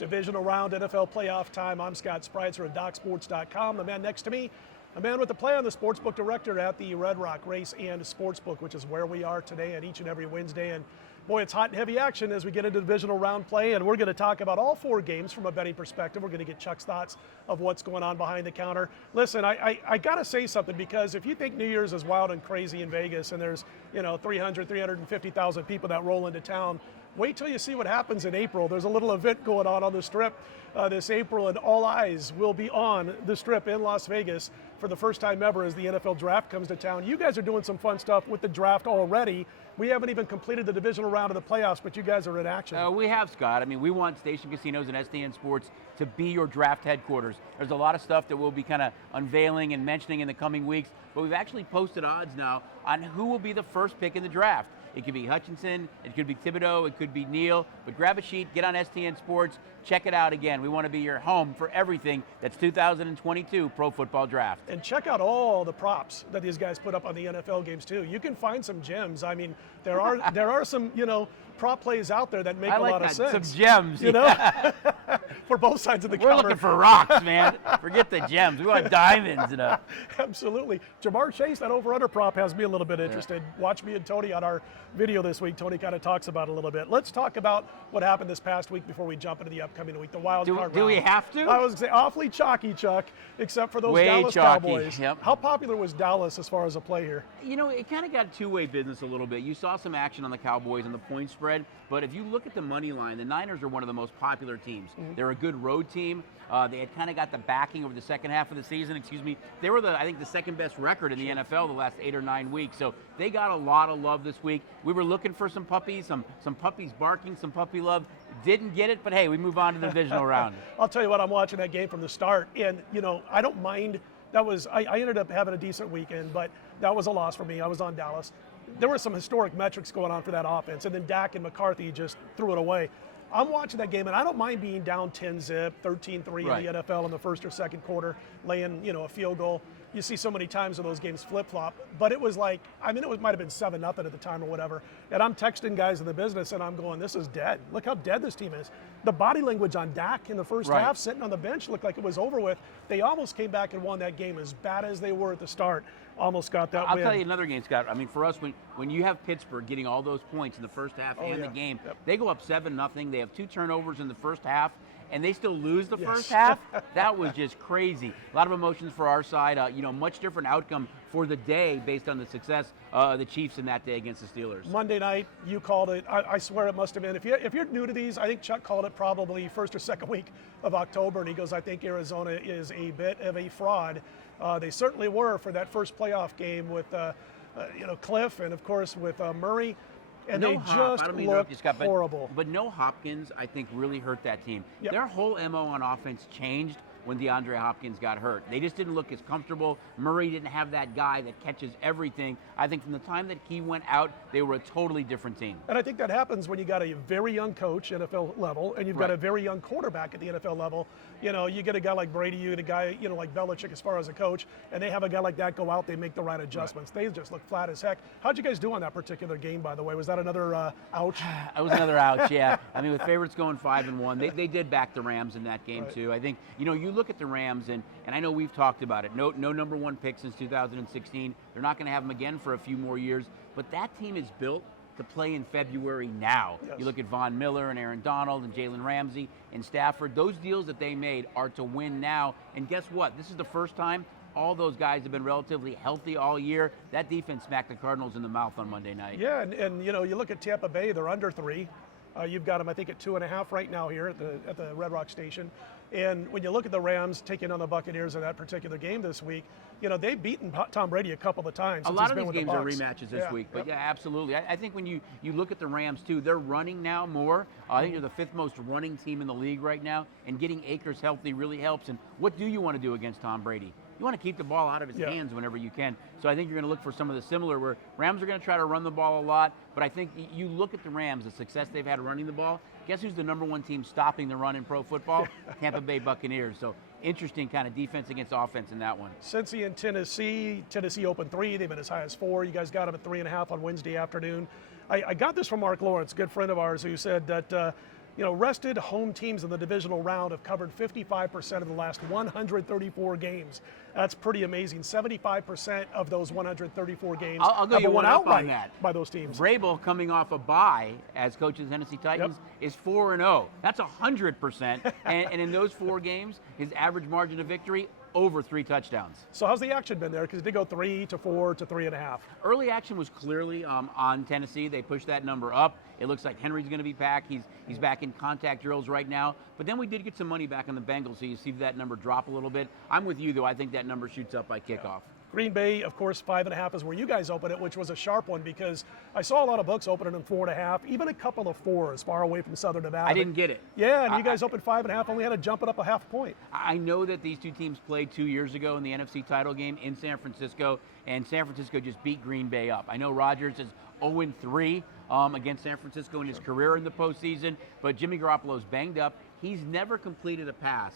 Divisional round, NFL playoff time. I'm Scott Spreitzer of DocSports.com. The man next to me, a man with the play on the sportsbook director at the Red Rock Race and Sportsbook, which is where we are today and each and every Wednesday. And boy, it's hot and heavy action as we get into divisional round play, and we're going to talk about all four games from a betting perspective. We're going to get Chuck's thoughts of what's going on behind the counter. Listen, I got to say something, because if you think New Year's is wild and crazy in Vegas and there's 350,000 people that roll into town, wait till you see what happens in April. There's a little event going on the Strip this April, and all eyes will be on the Strip in Las Vegas for the first time ever as the NFL draft comes to town. You guys are doing some fun stuff with the draft already. We haven't even completed the divisional round of the playoffs, but you guys are in action. We have, Scott. I mean, we want Station Casinos and SDN Sports to be your draft headquarters. There's a lot of stuff that we'll be kind of unveiling and mentioning in the coming weeks, but we've actually posted odds now on who will be the first pick in the draft. It could be Hutchinson, it could be Thibodeau, it could be Neal, but grab a sheet, get on STN Sports, check it out again. We want to be your home for everything that's 2022 Pro Football Draft. And check out all the props that these guys put up on the NFL games too. You can find some gems. I mean, there are some, prop plays out there that make a lot of sense. Some gems, for both sides of the counter. We're looking for rocks, man. Forget the gems. We want diamonds. Absolutely. Jamar Chase, that over-under prop has me a little bit interested. Yeah. Watch me and Tony on our video this week. Tony kind of talks about it a little bit. Let's talk about what happened this past week before we jump into the upcoming week, the wild card round. Do we have to? I was going to say awfully chalky, Chuck, except for those Dallas Cowboys. Yep. How popular was Dallas as far as a play here? It kind of got two-way business a little bit. You saw some action on the Cowboys and the point spread, but if you look at the money line, the Niners are one of the most popular teams. Mm-hmm. They're a good road team. They had kind of got the backing over the second half of the season. They were I think the second best record in the NFL the last 8 or 9 weeks. So they got a lot of love this week. We were looking for some puppies, some puppies barking, some puppy love. Didn't get it, but hey, we move on to the divisional round. I'll tell you what, I'm watching that game from the start, and I don't mind. I ended up having a decent weekend, but that was a loss for me. I was on Dallas. There were some historic metrics going on for that offense, and then Dak and McCarthy just threw it away. I'm watching that game, and I don't mind being down 10-zip, 13-3 right. in the NFL in the first or second quarter, laying a field goal. You see so many times in those games flip-flop, but it was like, it might have been 7-0 at the time or whatever, and I'm texting guys in the business, and I'm going, this is dead. Look how dead this team is. The body language on Dak in the first right. half, sitting on the bench, looked like it was over with. They almost came back and won that game, as bad as they were at the start. Almost got that win. I'll tell you another game, Scott. For us, when you have Pittsburgh getting all those points in the first half the game, yep. They go up 7-0. They have 2 turnovers in the first half, and they still lose the first half. That was just crazy. A lot of emotions for our side. Much different outcome for the day based on the success of the Chiefs in that day against the Steelers. Monday night, you called it. I swear it must have been. If you're new to these, I think Chuck called it probably first or second week of October, and he goes, I think Arizona is a bit of a fraud. They certainly were for that first playoff game with Cliff and, of course, with Murray. And they just looked horrible. But no Hopkins, I think, really hurt that team. Yep. Their whole MO on offense changed when DeAndre Hopkins got hurt. They just didn't look as comfortable. Murray didn't have that guy that catches everything. I think from the time that he went out, they were a totally different team. And I think that happens when you got a very young coach, NFL level, and you've got a very young quarterback at the NFL level. You get a guy like Brady, you get a guy, like Belichick as far as a coach, and they have a guy like that go out, they make the right adjustments. Right. They just look flat as heck. How'd you guys do on that particular game, by the way? Was that another ouch? It was another ouch, yeah. With favorites going 5-1, they did back the Rams in that game, right. too. I think, you look at the Rams, and I know we've talked about it. No number 1 pick since 2016. They're not going to have them again for a few more years. But that team is built to play in February now. Yes. You look at Von Miller and Aaron Donald and Jalen Ramsey and Stafford. Those deals that they made are to win now. And guess what? This is the first time all those guys have been relatively healthy all year. That defense smacked the Cardinals in the mouth on Monday night. Yeah, and you look at Tampa Bay, they're under 3. You've got them, I think, at 2.5 right now here at the Red Rock Station. And when you look at the Rams taking on the Buccaneers in that particular game this week, they've beaten Tom Brady a couple of times. A lot of these games are rematches this week, but absolutely. I think when you look at the Rams too, they're running now more. I think they're the 5th most running team in the league right now, and getting Akers healthy really helps. And what do you want to do against Tom Brady? You want to keep the ball out of his hands whenever you can. So I think you're going to look for some of the similar where Rams are going to try to run the ball a lot, but I think you look at the Rams, the success they've had running the ball. Guess who's the number 1 team stopping the run in pro football? Tampa Bay Buccaneers. So interesting kind of defense against offense in that one. Cincy and Tennessee opened 3. They've been as high as 4. You guys got them at 3.5 on Wednesday afternoon. I got this from Mark Lawrence, a good friend of ours, who said that rested home teams in the divisional round have covered 55% of the last 134 games. That's pretty amazing. 75% of those 134 games I'll go have you been won one up outright on that. by those teams. Vrabel, coming off a bye as coach of the Tennessee Titans, is 4-0. That's 100%. and in those 4 games, his average margin of victory, over 3 touchdowns. So how's the action been there? Because it did go 3 to 4 to 3.5. Early action was clearly on Tennessee. They pushed that number up. It looks like Henry's going to be back. He's back in contact drills right now. But then we did get some money back on the Bengals, so you see that number drop a little bit. I'm with you, though. I think that number shoots up by kickoff. Green Bay, of course, 5.5 is where you guys open it, which was a sharp one because I saw a lot of books opening in 4.5, even a couple of 4s far away from Southern Nevada. I didn't get it. Yeah, and you guys opened 5.5, only had to jump it up a half point. I know that these two teams played 2 years ago in the NFC title game in San Francisco, and San Francisco just beat Green Bay up. I know Rodgers is 0-3 against San Francisco in his career in the postseason, but Jimmy Garoppolo's banged up. He's never completed a pass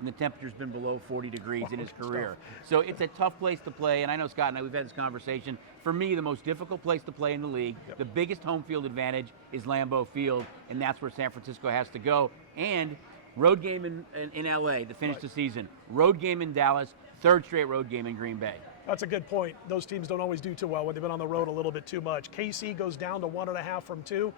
and the temperature's been below 40 degrees in his career. So it's a tough place to play, and I know Scott and I, we've had this conversation. For me, the most difficult place to play in the league, the biggest home field advantage is Lambeau Field, and that's where San Francisco has to go. And road game in LA to finish the season, road game in Dallas, 3rd straight road game in Green Bay. That's a good point. Those teams don't always do too well when they've been on the road a little bit too much. KC goes down to 1.5 from 2.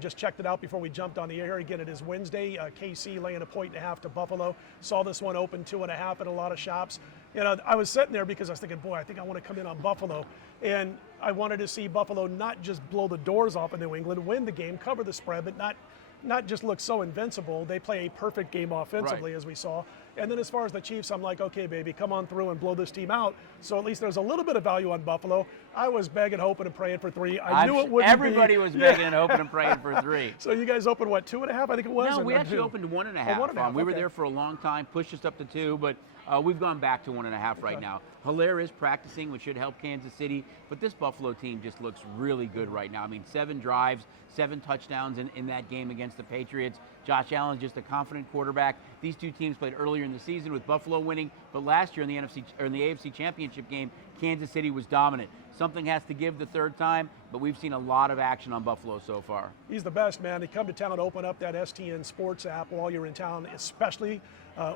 Just checked it out before we jumped on the air. Again, it is Wednesday. KC laying 1.5 to Buffalo. Saw this one open 2.5 at a lot of shops. I was sitting there because I was thinking, boy, I think I want to come in on Buffalo. And I wanted to see Buffalo not just blow the doors off of New England, win the game, cover the spread, but not just look so invincible. They play a perfect game offensively, as we saw. And then as far as the Chiefs, I'm like, okay, baby, come on through and blow this team out. So at least there's a little bit of value on Buffalo. I was begging, hoping, and praying for 3. I knew it wouldn't Everybody was begging and hoping and praying for 3. So you guys opened, what, 2.5, I think it was? No, we actually opened 1.5. 1.5, we were there for a long time, pushed us up to 2, but we've gone back to 1.5 right now. Hilaire is practicing, which should help Kansas City, but this Buffalo team just looks really good right now. I mean, 7 drives, 7 touchdowns in that game against the Patriots. Josh Allen's just a confident quarterback. These two teams played earlier in the season with Buffalo winning, but last year in the AFC Championship game, Kansas City was dominant. Something has to give the 3rd time, but we've seen a lot of action on Buffalo so far. He's the best, man. They come to town and open up that STN Sports app while you're in town, especially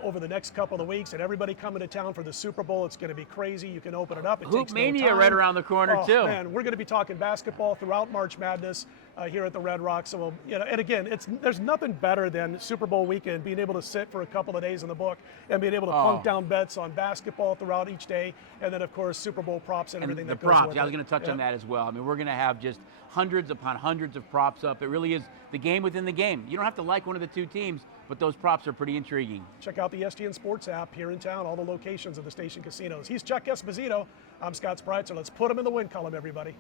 over the next couple of weeks. And everybody coming to town for the Super Bowl. It's going to be crazy. You can open it up. It Hoop takes Mania no time. right around the corner, too. Man, we're going to be talking basketball throughout March Madness here at the Red Rock. So, and again, there's nothing better than Super Bowl weekend, being able to sit for a couple of days in the book and being able to plunk down bets on basketball throughout each day. And then, of course, Super Bowl props and everything that goes with it. The props, I was going to touch on that as well. I mean, we're going to have just hundreds upon hundreds of props up. It really is the game within the game. You don't have to like one of the two teams, but those props are pretty intriguing. Check out the STN Sports app here in town, all the locations of the station casinos. He's Chuck Esposito. I'm Scott Spreitzer. Let's put him in the win column, everybody.